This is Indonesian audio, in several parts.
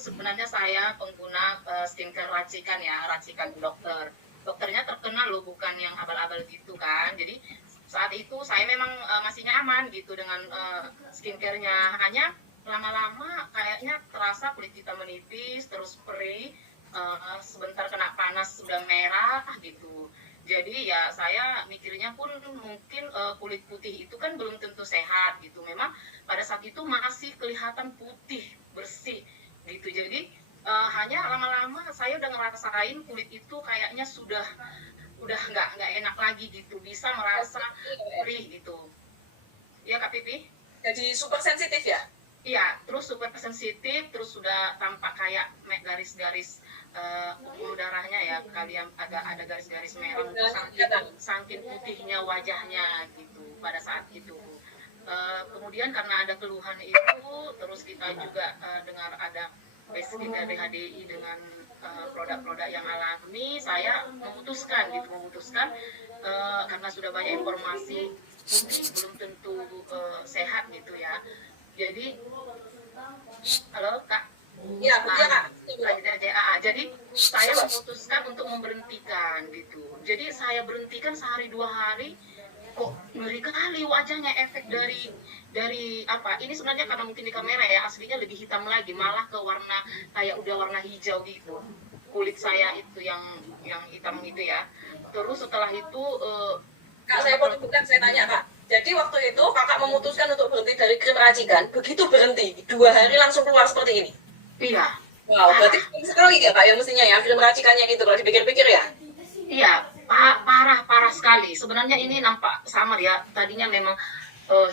sebenarnya saya pengguna skincare racikan ya, racikan dokter. Dokternya terkenal loh, bukan yang abal-abal gitu kan. Jadi saat itu saya memang masih nyaman gitu dengan skincare-nya. Hanya lama-lama kayaknya terasa kulit kita menipis, terus perih, sebentar kena panas sudah merah gitu. Jadi ya saya mikirnya pun mungkin kulit putih itu kan belum tentu sehat gitu. Memang pada saat itu masih kelihatan putih bersih gitu. Jadi hanya lama-lama saya udah ngerasain kulit itu kayaknya udah nggak enak lagi gitu, bisa merasa perih gitu. Ya Kak Pipi? Jadi super sensitif ya? Iya, terus super sensitif, terus sudah tampak kayak garis-garis pembuluh darahnya ya, kalian agak ada garis-garis merah, saking putihnya wajahnya gitu pada saat itu. Kemudian karena ada keluhan itu, terus kita juga dengar ada basic dari HDI dengan produk-produk yang alami, saya memutuskan karena sudah banyak informasi putih belum tentu sehat gitu ya. Jadi halo Kak. Iya, iya Kak. Jadi saya memutuskan untuk memberhentikan gitu. Jadi saya berhentikan sehari 2 hari, kok ngeri kali wajahnya, efek dari apa ini sebenarnya karena mungkin di kamera ya, aslinya lebih hitam lagi, malah ke warna kayak udah warna hijau gitu kulit saya itu yang hitam gitu ya. Terus setelah itu Kak, saya mau bukan saya tanya Kak. Jadi waktu itu kakak memutuskan untuk berhenti dari krim racikan, begitu berhenti 2 hari langsung keluar seperti ini. iya. Wow, berarti sekali ya Kak yang mestinya ya krim racikannya itu kalau dipikir-pikir ya. Iya, parah sekali. Sebenarnya ini nampak samar ya. Tadinya memang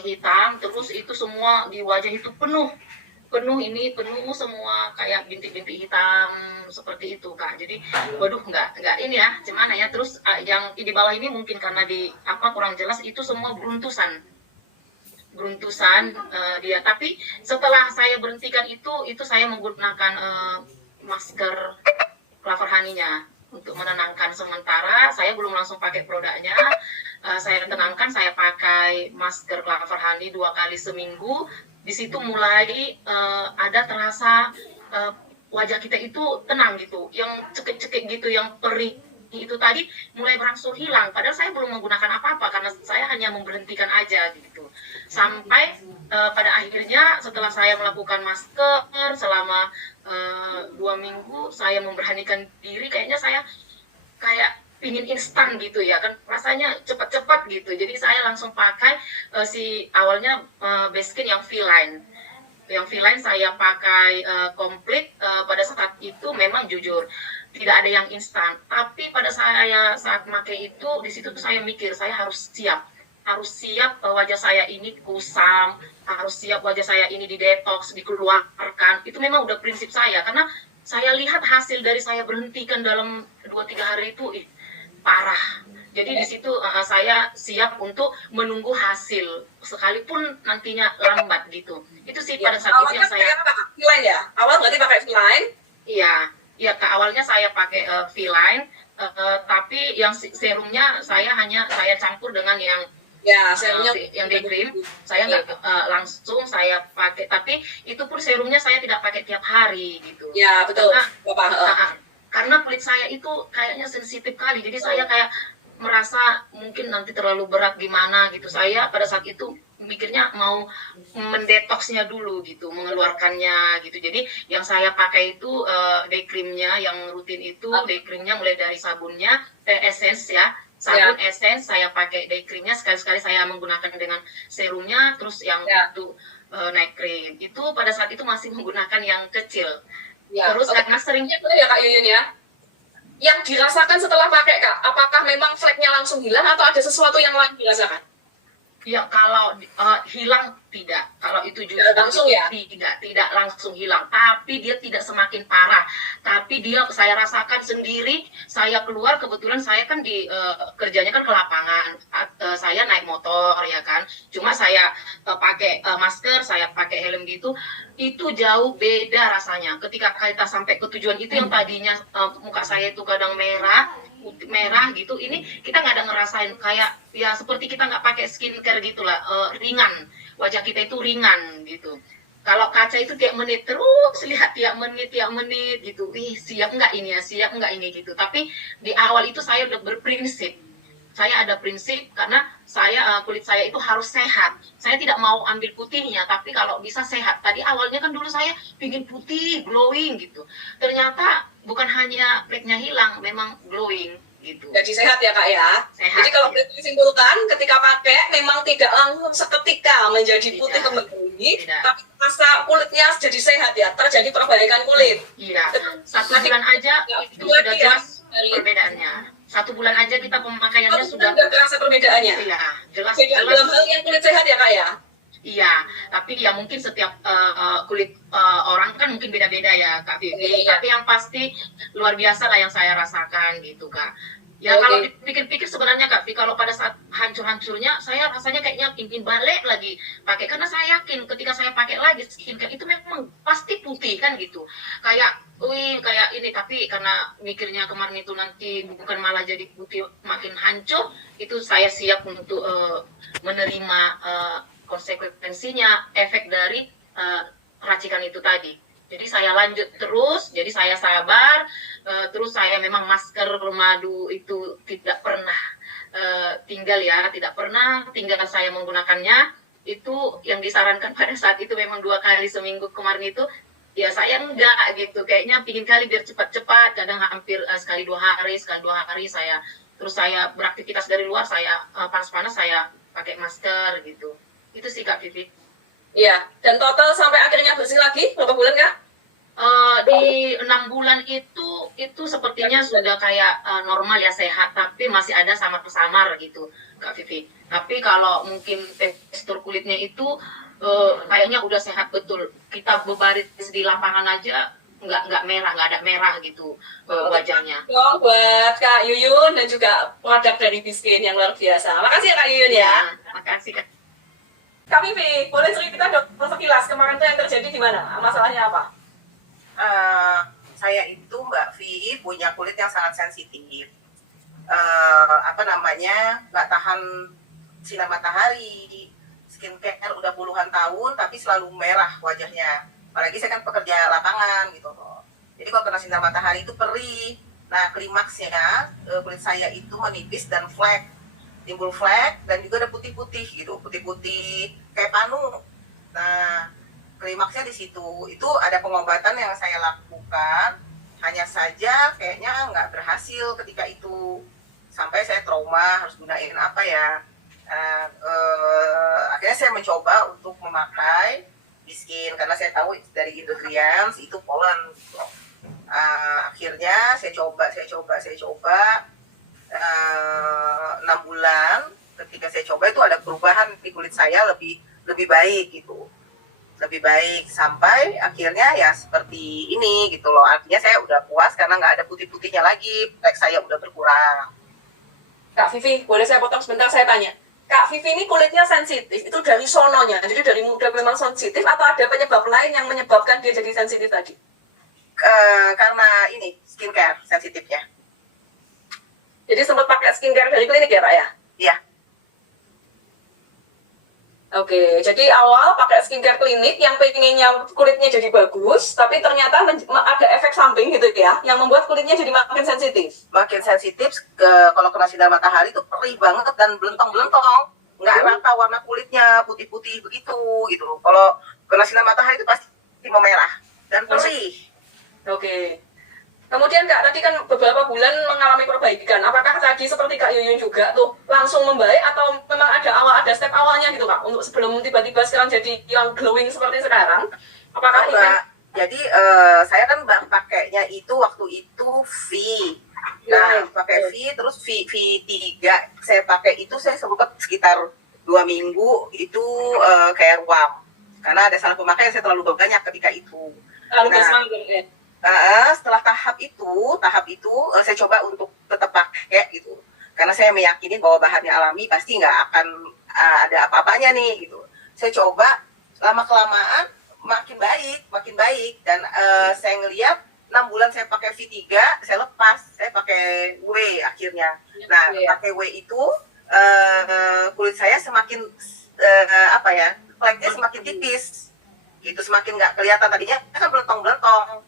hitam, terus itu semua di wajah itu penuh penuh semua kayak bintik-bintik hitam seperti itu Kak. Jadi waduh, nggak ini ya, gimana ya. Terus yang di bawah ini mungkin karena di apa kurang jelas, itu semua beruntusan dia. Tapi setelah saya berhentikan itu saya menggunakan masker Clover Honey-nya untuk menenangkan sementara. Saya belum langsung pakai produknya. Saya tenangkan, saya pakai masker Clover Honey 2 kali seminggu. Di situ mulai ada terasa wajah kita itu tenang gitu, yang cekik-cekik gitu, yang perih itu tadi mulai berangsur hilang. Padahal saya belum menggunakan apa-apa karena saya hanya memberhentikan aja gitu. Sampai pada akhirnya setelah saya melakukan masker selama 2 minggu, saya memberanikan diri, kayaknya saya kayak pingin instan gitu ya kan, rasanya cepat-cepat gitu. Jadi saya langsung pakai si awalnya base skin yang V-Line saya pakai komplit. Pada saat itu memang jujur tidak ada yang instan, tapi pada saya saat pakai itu, di situ tuh saya mikir saya harus siap wajah saya ini kusam, harus siap wajah saya ini didetoks, dikeluarkan. Itu memang udah prinsip saya, karena saya lihat hasil dari saya berhentikan dalam 2-3 hari itu parah. Jadi di situ saya siap untuk menunggu hasil sekalipun nantinya lambat gitu. Itu sih pada saat itu yang saya. V-Line ya? Awal berarti pakai V-Line? Iya, iya Kak, awalnya saya pakai V-Line, tapi yang serumnya saya campur dengan yang ya, serumnya yang day cream. Saya nggak langsung saya pakai, tapi itu pun serumnya saya tidak pakai tiap hari gitu. Ya betul. Karena kulit saya itu kayaknya sensitif kali, jadi saya kayak merasa mungkin nanti terlalu berat gimana gitu. Saya pada saat itu mikirnya mau mendetoksnya dulu gitu, mengeluarkannya gitu. Jadi yang saya pakai itu day creamnya yang rutin itu, day creamnya mulai dari sabunnya, essence ya, sabun essence saya pakai, day creamnya sekali-sekali saya menggunakan dengan serumnya, terus yang itu night cream itu pada saat itu masih menggunakan yang kecil. Terus karena seringnya ya Kak Yuyun ya, yang dirasakan setelah pakai Kak, apakah memang fleknya langsung hilang atau ada sesuatu yang lain dirasakan? Ya kalau hilang tidak, kalau itu juga langsung ya? Tidak langsung hilang, tapi dia tidak semakin parah. Tapi dia saya rasakan sendiri, saya keluar, kebetulan saya kan di kerjanya kan ke lapangan, saya naik motor ya kan, cuma saya pakai masker, saya pakai helm gitu, itu jauh beda rasanya. Ketika kita sampai ke tujuan itu, yang tadinya muka saya itu kadang merah gitu, ini kita nggak ada ngerasain kayak ya seperti kita nggak pakai skincare gitulah, ringan, wajah kita itu ringan gitu. Kalau kaca itu tiap menit terus lihat tiap menit gitu. Siap nggak ini ya, siap nggak ini gitu. Tapi di awal itu saya udah berprinsip. Saya ada prinsip karena kulit saya itu harus sehat. Saya tidak mau ambil putihnya, tapi kalau bisa sehat. Tadi awalnya kan dulu saya pingin putih, glowing gitu. Ternyata bukan hanya fleknya hilang, memang glowing gitu. Jadi sehat ya kak ya. Sehat. Jadi kalau boleh disimpulkan, ketika pakai memang tidak langsung seketika menjadi putih Tidak. kembali, Tidak. tapi masa kulitnya jadi sehat ya, terjadi perbaikan kulit. Iya, 1 bulan aja Ya, itu dua sudah dia jelas dari- perbedaannya. 1 bulan aja kita pemakaiannya sudah, Sudah terasa perbedaannya. iya, jelas Beda jelas. dalam hal yang kulit sehat ya kak ya. Iya, tapi ya mungkin setiap kulit orang kan mungkin beda-beda ya Kak Vivi. Iya. Tapi yang pasti luar biasa lah yang saya rasakan gitu Kak. Ya Oke. kalau dipikir-pikir sebenarnya Kak Vi, kalau pada saat hancur-hancurnya saya rasanya kayaknya ingin balik lagi pakai, karena saya yakin ketika saya pakai lagi skincare itu memang pasti putih kan gitu. Kayak kayak ini, tapi karena mikirnya kemarin itu nanti bukan malah jadi putih makin hancur, itu saya siap untuk menerima konsekuensinya, efek dari racikan itu tadi. Jadi saya lanjut terus, jadi saya sabar, terus saya memang masker madu itu tidak pernah tinggal ya, tidak pernah tinggal saya menggunakannya. Itu yang disarankan pada saat itu memang 2 kali seminggu kemarin itu, ya saya enggak gitu, kayaknya pingin kali biar cepat-cepat, kadang hampir sekali 2 hari saya, terus saya beraktivitas dari luar, saya panas-panas saya pakai masker gitu. Itu sih Kak Vivi. Iya, dan total sampai akhirnya bersih lagi berapa bulan kak? Di 6 bulan itu sepertinya sudah kayak normal ya, sehat, tapi masih ada samar-samar gitu Kak Vivi. Tapi kalau mungkin tekstur kulitnya itu kayaknya udah sehat betul. Kita berbaris di lapangan aja nggak merah, nggak ada merah gitu wajahnya. Dong buat Kak Yuyun dan juga produk dari Biskin yang luar biasa. Makasih ya Kak Yuyun ya. Makasih Kak. Kak Vivi, boleh cerita dong sekilas kemarin tuh yang terjadi di mana? Masalahnya apa? Saya itu Mbak Vi punya kulit yang sangat sensitif. Nggak tahan sinar matahari, skincare udah puluhan tahun tapi selalu merah wajahnya. Apalagi saya kan pekerja lapangan gitu loh. Jadi kalau kena sinar matahari itu perih. Nah klimaksnya kulit saya itu menipis dan flek, timbul flek dan juga ada putih-putih gitu, putih-putih kayak panu. Nah klimaksnya di situ. Itu ada pengobatan yang saya lakukan, hanya saja kayaknya nggak berhasil ketika itu, sampai saya trauma harus gunain apa ya. Akhirnya saya mencoba untuk memakai Biskin karena saya tahu dari ingredients itu polen. Akhirnya saya coba 6 bulan. Ketika saya coba itu ada perubahan di kulit saya, lebih baik gitu, lebih baik sampai akhirnya ya seperti ini gitu loh. Artinya saya udah puas karena nggak ada putih-putihnya lagi, flek saya udah berkurang. Kak Vivi, boleh saya potong sebentar, saya tanya. Kak Vivi ini kulitnya sensitif, itu dari sononya, jadi dari muda memang sensitif atau ada penyebab lain yang menyebabkan dia jadi sensitif tadi? Karena ini skincare sensitifnya. Jadi sempat pakai skincare dari klinik ya Kak ya? Iya. Oke, jadi awal pakai skincare klinik yang pengennya kulitnya jadi bagus, tapi ternyata ada efek samping gitu ya, yang membuat kulitnya jadi makin sensitif. Makin sensitif kalau kena sinar matahari itu perih banget dan belentong-belentong. Nggak rata warna kulitnya, putih-putih begitu gitu. Kalau kena sinar matahari itu pasti memerah dan perih. Oke. Kemudian Kak, tadi kan beberapa bulan mengalami perbaikan. Apakah tadi seperti Kak Yuyun juga tuh langsung membaik atau memang ada step awalnya gitu Kak? Untuk sebelum tiba-tiba sekarang jadi yang glowing seperti sekarang? Apakah Enggak. Jadi saya kan pakainya itu waktu itu V. Nah, pakai V terus V3 saya pakai itu, saya sempat sekitar 2 minggu itu kayak ruam. Karena ada salah pemakaian, saya terlalu banyak ketika itu. lalu Nah, bersemangat? setelah tahap itu saya coba untuk tetap pakai gitu, karena saya meyakini bahwa bahannya alami pasti nggak akan ada apa-apanya nih gitu. Saya coba lama kelamaan makin baik dan saya ngelihat 6 bulan saya pakai V3 saya lepas, saya pakai W akhirnya. Nah pakai W itu kulit saya semakin fleknya semakin tipis Itu semakin nggak kelihatan, tadinya kan beletong-beletong.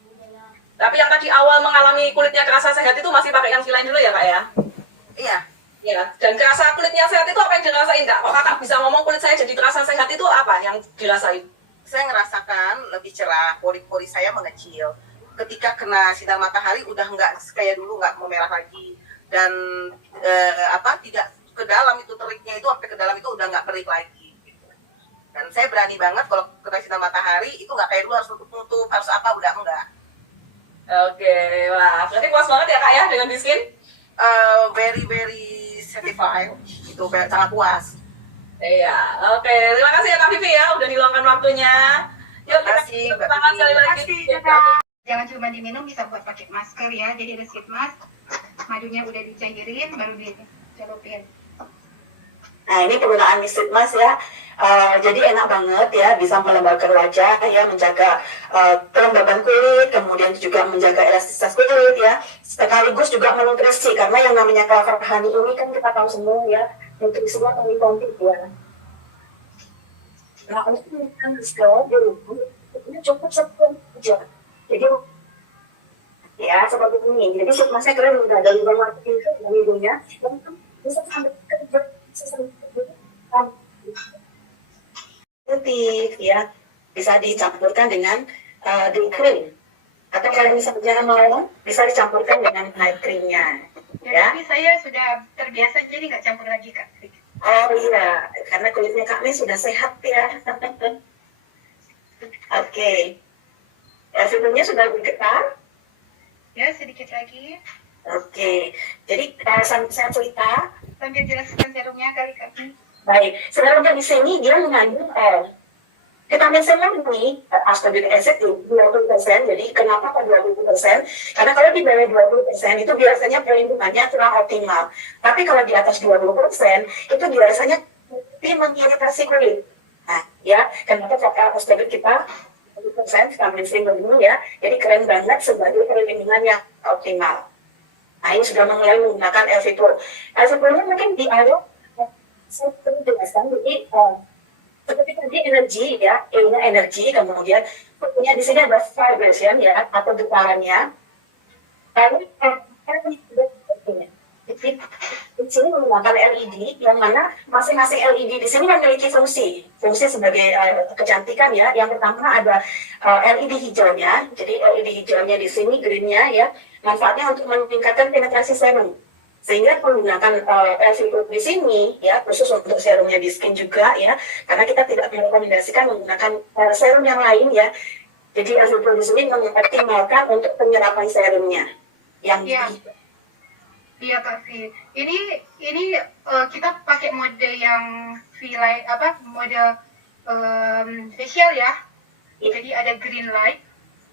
Tapi yang tadi awal mengalami kulitnya kerasa sehat itu masih pakai yang V-Line dulu ya kak ya? Iya. Ya, dan kerasa kulitnya sehat itu apa yang dirasain kak? Kok kakak bisa ngomong kulit saya jadi terasa sehat itu apa yang dirasain? Saya ngerasakan lebih cerah, pori-pori saya mengecil. Ketika kena sinar matahari udah nggak kayak dulu, nggak memerah lagi. Dan tidak ke dalam, itu teriknya itu sampai ke dalam itu udah nggak terik lagi. Dan saya berani banget kalau kena sinar matahari itu nggak kayak dulu harus tutup-tutup, harus apa, udah enggak. Oke, wah berarti puas banget ya kak ya dengan Biskin? Very very satisfied, itu sangat puas. Iya, oke. Terima kasih ya Kak Vivi ya, udah diluangkan waktunya. Yuk kita Terima kasih, Mbak tangan Vivi. sekali lagi. Kasih, dadah. Jangan cuma diminum, bisa buat pakai masker ya. Jadi ada sheet mask, madunya udah dicairin, baru dicelupin. Nah, ini penggunaan sheet mask ya. Jadi enak banget ya, bisa melembabkan wajah ya, menjaga kelembaban kulit, kemudian juga menjaga elastisitas kulit ya, sekaligus juga menutrisi, karena yang namanya Clover Honey ini kan kita tahu semua ya, nutrisinya paling komplit ya. Nah, untuk menggunakan masker ini cukup satu aja. Jadi ya seperti ini. Jadi sheet masknya keren, udah ada lubang waktu itu dan hidungnya, dan itu bisa sampai ke putih ya, bisa dicampurkan dengan day cream, atau kalau misalnya mau bisa dicampurkan dengan night creamnya ya. Tapi saya sudah terbiasa, jadi nggak campur lagi Kak. Oh iya, karena kulitnya Kak Mi sudah sehat ya. Oke, ya filmnya sudah bergetar. Ya, sedikit lagi. Oke, jadi sambil saya cerita. Sambil jelaskan serumnya kali Kak. Baik, sebenarnya di sini dia mengandung vitamin C ini ascorbic acid 20%. Jadi kenapa kok 20%? Karena kalau di bawah 20% itu biasanya perlindungannya kurang optimal. Tapi kalau di atas 20% itu biasanya lebih mengiritasi kulit. Nah, ya, kenapa faktor ascorbic kita 20% vitamin C ini ya. Jadi keren banget sebagai perlindungan yang optimal. Nah, ini sudah mulai menggunakan LV Pro. LV Pro-nya mungkin di awal saya perlu jelaskan, jadi seperti tadi energi ya, E-nya energi, kemudian punya di sini ada vibration ya, atau getarannya. Lalu jadi di sini menggunakan LED, yang mana masing-masing LED di sini memiliki fungsi sebagai kecantikan ya. Yang pertama ada LED hijaunya, jadi LED hijaunya di sini, greennya ya, manfaatnya untuk meningkatkan penetrasi serum. Sehingga menggunakan LV Pro di sini ya, khusus untuk serumnya Biskin juga ya, karena kita tidak merekomendasikan menggunakan serum yang lain ya. Jadi LV Pro di sini mengoptimalkan untuk penyerapan serumnya yang Iya Kak Vi. Ini kita pakai mode yang V-Light, mode facial ya. Jadi ada green light.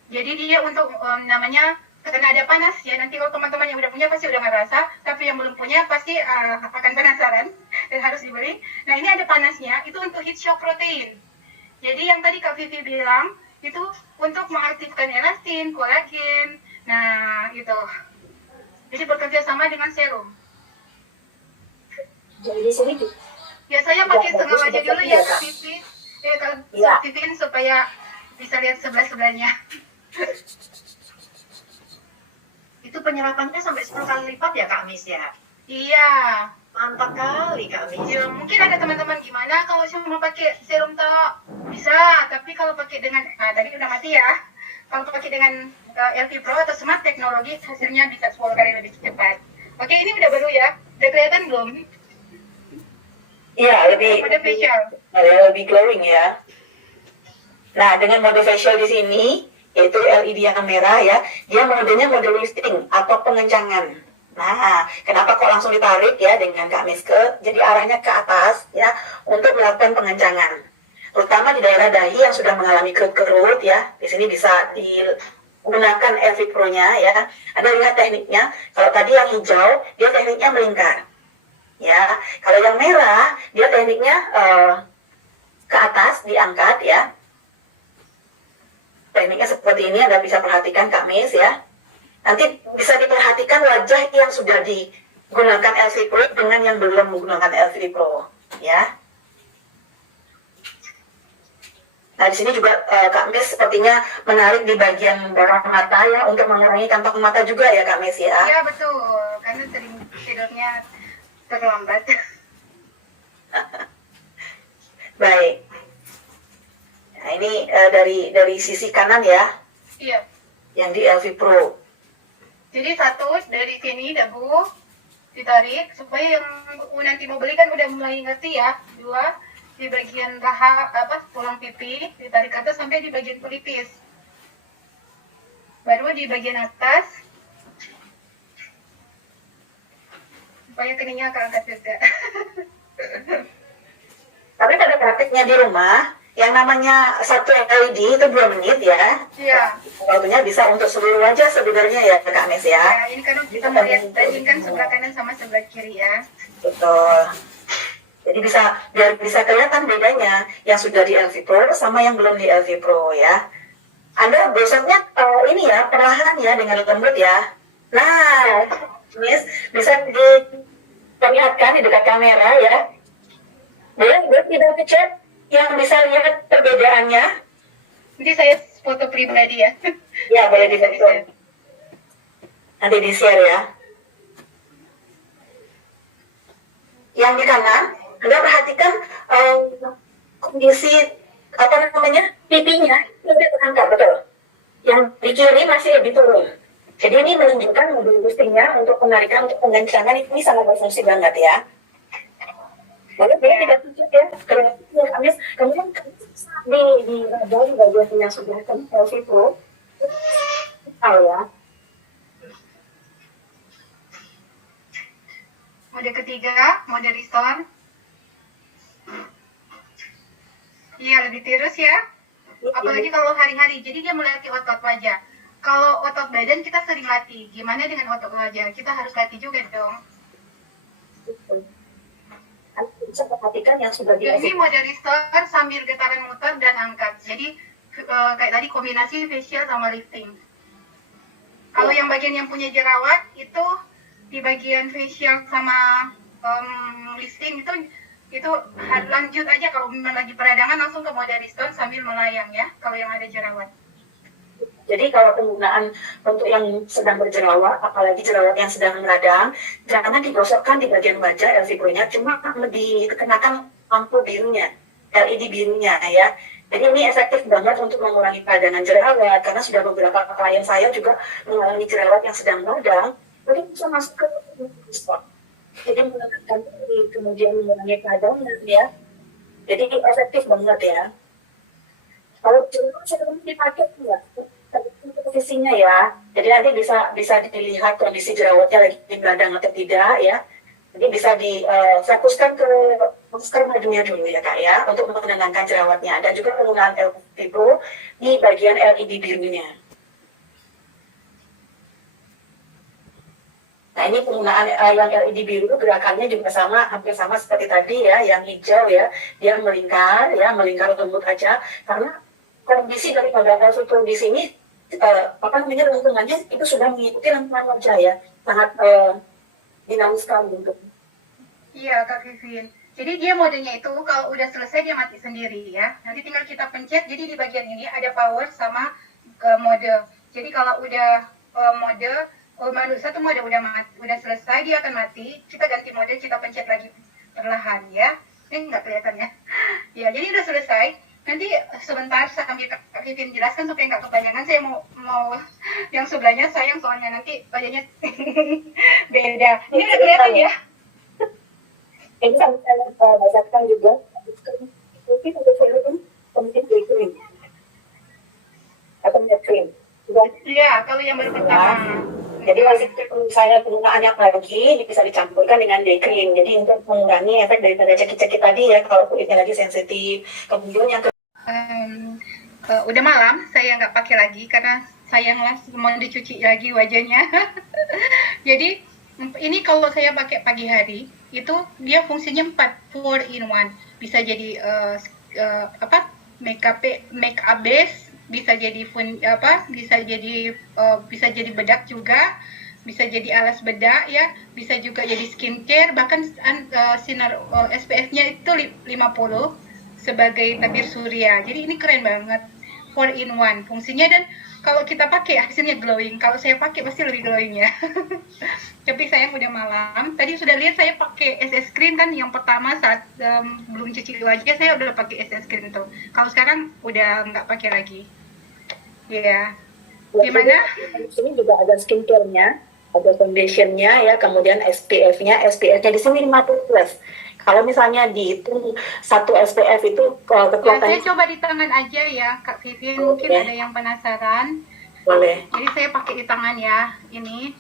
Jadi dia untuk namanya karena ada panas ya, nanti kalau teman-teman yang udah punya pasti udah ngerasa, tapi yang belum punya pasti akan penasaran dan harus dibeli. Nah ini ada panasnya, itu untuk heat shock protein. Jadi yang tadi Kak Vivi bilang, itu untuk mengaktifkan elastin, kolagen, nah itu. Jadi bekerja sama dengan serum. jadi di sini Ya saya pakai setengah wajah dulu ya Kak Vivi. Kak Vivi supaya bisa lihat sebelah-sebelahnya. Itu penyerapannya sampai 10 kali lipat ya Kak Mis ya? Iya. Mantap kali Kak Mis. Ya, mungkin ada teman-teman gimana kalau cuma pakai serum toh bisa, tapi kalau pakai dengan tadi udah mati ya. Kalau pakai dengan LV Pro atau Smart teknologi hasilnya bisa 10 kali lebih cepat. Oke, ini udah baru ya. Udah kelihatan belum? iya Mode facial. lebih glowing ya. Nah, dengan mode facial di sini yaitu LED yang merah ya, dia modenya mode lifting atau pengencangan. Nah, kenapa kok langsung ditarik ya dengan Kak Miske? Jadi arahnya ke atas ya untuk melakukan pengencangan. Terutama di daerah dahi yang sudah mengalami kerut-kerut ya. Di sini bisa digunakan LV Pro-nya ya. Ada lihat tekniknya. Kalau tadi yang hijau, dia tekniknya melingkar. Ya, kalau yang merah, dia tekniknya ke atas diangkat ya. Tekniknya seperti ini, Anda bisa perhatikan Kak Mis ya. Nanti bisa diperhatikan wajah yang sudah digunakan LV Pro dengan yang belum menggunakan LV Pro ya. Nah, di sini juga Kak Mes sepertinya menarik di bagian bawah mata ya untuk mengurangi kantong mata juga ya Kak Mes ya. Iya betul, karena sering tidurnya terlambat. Baik. Nah, ini dari sisi kanan ya, Iya. yang di LV Pro. Jadi satu dari sini dagu ditarik supaya yang nanti mau beli kan udah mulai ngerti ya. Dua di bagian paha tulang pipi ditarik ke atas sampai di bagian pelipis. Baru di bagian atas supaya keningnya keangkat juga. Tapi pada praktiknya di rumah, yang namanya satu LED itu 2 menit ya. Iya. Waktunya bisa untuk seluruh wajah sebenarnya ya Kak Mes ya. Ya, ini kan kita mau lihat bandingkan sebelah kanan sama sebelah kiri ya. Betul. Jadi biar bisa kelihatan bedanya yang sudah di LV Pro sama yang belum di LV Pro ya. Anda gosoknya ini ya perlahan ya dengan lembut ya. Nah, Miss bisa diperlihatkan di dekat kamera ya. Boleh tidak kecet yang bisa lihat perbedaannya? Jadi saya foto pribadi ya. Ya boleh difoto. Nanti di share ya. Yang di kanan, Anda perhatikan kondisi pipinya lebih terangkat betul. Yang di kiri masih lebih turun. Jadi ini menunjukkan mobil boostingnya untuk penarikan, untuk pengencangan ini sangat berfungsi banget ya. Lalu dia tidak tunjuk ya, kemudian di bagian yang sudah LV Pro, tahu ya. Mode ketiga, mode restore. Iya, lebih tirus ya. Apalagi kalau hari-hari, jadi dia melatih otot wajah. Kalau otot badan kita sering latih, gimana dengan otot wajah? Kita harus latih juga dong. Anda bisa perhatikan yang sudah di Ini mode restore sambil getaran muter dan angkat. Jadi kayak tadi kombinasi facial sama lifting. Kalau yang bagian yang punya jerawat itu di bagian facial sama lifting itu lanjut aja. Kalau memang lagi peradangan langsung ke mode restore sambil melayang ya. Kalau yang ada jerawat. Jadi kalau penggunaan untuk yang sedang berjerawat, apalagi jerawat yang sedang meradang, jangan digosokkan di bagian wajah LV Pro-nya, cuma lebih dikenakan lampu birunya, LED birunya ya. Jadi ini efektif banget untuk mengurangi peradangan jerawat, karena sudah beberapa klien saya juga mengalami jerawat yang sedang meradang, mungkin bisa masuk ke spot. Jadi menekan kemudian mengurangi peradangan ya. Jadi efektif banget ya. Kalau jerawat sebelum dipakai enggak? Posisinya ya, jadi nanti bisa dilihat kondisi jerawatnya lagi beradang atau tidak ya. Jadi bisa difokuskan ke masker madunya dulu ya Kak ya, untuk menenangkan jerawatnya. Dan juga penggunaan LV Pro di bagian LED birunya. Nah ini penggunaan yang LED biru gerakannya juga hampir sama seperti tadi ya, yang hijau ya, dia melingkar lembut aja, karena kondisi daripada LV Pro di sini lingkungannya itu sudah mengikuti lingkungan wajah ya, sangat dinamis sekali untuk. Iya Kak Vivin. Jadi dia modenya itu kalau udah selesai dia mati sendiri ya. Nanti tinggal kita pencet. Jadi di bagian ini ada power sama mode. Jadi kalau udah satu mode udah selesai dia akan mati. Kita ganti mode, kita pencet lagi perlahan ya. Ini nggak kelihatan ya. Ya jadi udah selesai. Nanti sebentar sambil Kak Vivin jelaskan supaya nggak kepanjangan. Saya mau yang sebelahnya sayang soalnya nanti wajahnya beda. Ini udah kelihatan ya. Ini saya bacakan juga. Mungkin untuk film penting day cream atau night cream. Iya, kalau yang baru pertama. Jadi masih misalnya penggunaannya pagi bisa dicampurkan dengan day cream. Jadi untuk mengurangi efek daripada cekit-cekit tadi ya kalau kulitnya lagi sensitif. Kemudian yang udah malam saya nggak pakai lagi karena sayanglah mau dicuci lagi wajahnya. Jadi ini kalau saya pakai pagi hari itu dia fungsinya 4 in 1. Bisa jadi make up base, bisa jadi bisa jadi bedak juga, bisa jadi alas bedak ya, bisa juga jadi skincare, bahkan sinar SPF-nya itu 50 sebagai tabir surya. Jadi ini keren banget, 4 in 1 fungsinya, dan kalau kita pakai hasilnya glowing. Kalau saya pakai pasti lebih glowing ya. Tapi sayang udah malam. Tadi sudah lihat saya pakai SS cream kan, yang pertama saat belum cuci wajah saya udah pakai SS cream tuh. Kalau sekarang udah nggak pakai lagi. Ya. Gimana? Di sini juga ada skincare-nya, ada foundation-nya ya, kemudian SPF-nya. SPF-nya di sini 50 plus. Kalau misalnya dihitung satu SPF itu Ya, saya kekuatannya coba di tangan aja ya, Kak Vivian. Mungkin Oke. ada yang penasaran. boleh. Jadi saya pakai di tangan ya, ini.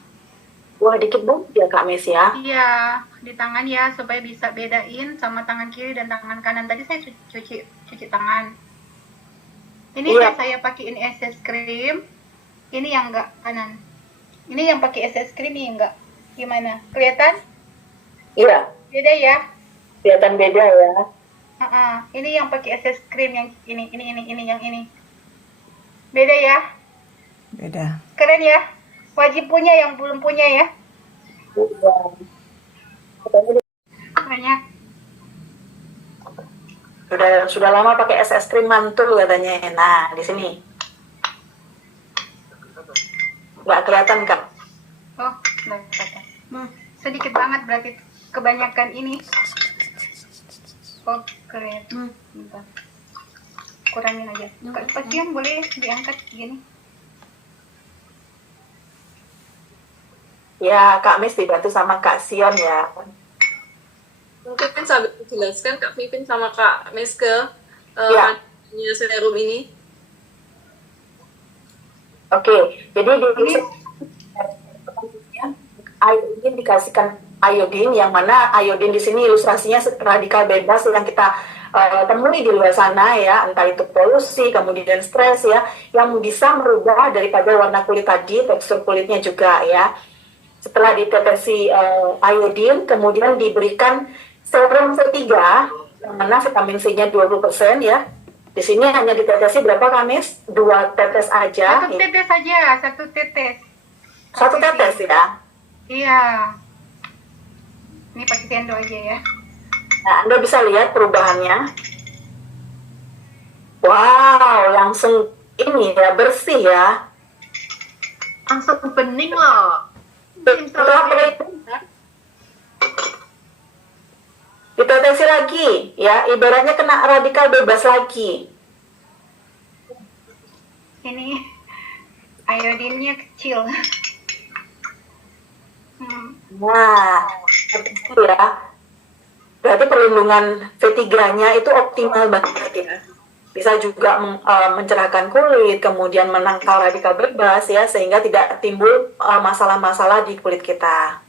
Wah, dikit banget ya Kak Mes ya. Iya, di tangan ya, supaya bisa bedain sama tangan kiri dan tangan kanan. Tadi saya cuci tangan. Ini Iya. saya pakai ini SS cream. Ini yang enggak kanan. Ini yang pakai SS cream, ini enggak. Gimana? Kelihatan? Iya, Beda ya? kelihatan beda ya. Ini yang pakai SS cream yang ini yang ini. Beda ya? Beda. Keren ya? Wajib punya, yang belum punya ya. Banyak. Sudah lama pakai SS cream mantul katanya. Nah, di sini. Nggak kelihatan Kak. Oh, nggak apa-apa. Sedikit banget berarti, kebanyakan ini. Oh, keren. Bentar. Kurangin aja. Kak Pasian boleh diangkat gini. Ya, Kak Mes dibantu sama Kak Sion ya. Mungkin sambil dijelaskan Kak Vivin sama Kak Meske Ya. kandungannya serum ini. Oke, jadi di Ini iodin dikasihkan iodin, yang mana iodin di sini ilustrasinya radikal bebas yang kita temui di luar sana ya, entah itu polusi, kemudian stres ya, yang bisa merubah daripada warna kulit tadi, tekstur kulitnya juga ya. Setelah ditetesi iodin, kemudian diberikan serum V3, yang mana vitamin C-nya 20% ya. Di sini hanya ditetesi berapa Kamis? 2 tetes aja. satu tetes saja, satu tetes. Satu tetes ya. Iya. Ini pakai sendok aja ya. Nah, Anda bisa lihat perubahannya. Wow, langsung ini ya, bersih ya. Langsung bening loh. Setelah ditetesi lagi ya, ibaratnya kena radikal bebas lagi. Ini iodinnya kecil. Nah, itu ya. Berarti perlindungan V3-nya itu optimal banget ya. Bisa juga mencerahkan kulit, kemudian menangkal radikal bebas ya, sehingga tidak timbul masalah-masalah di kulit kita.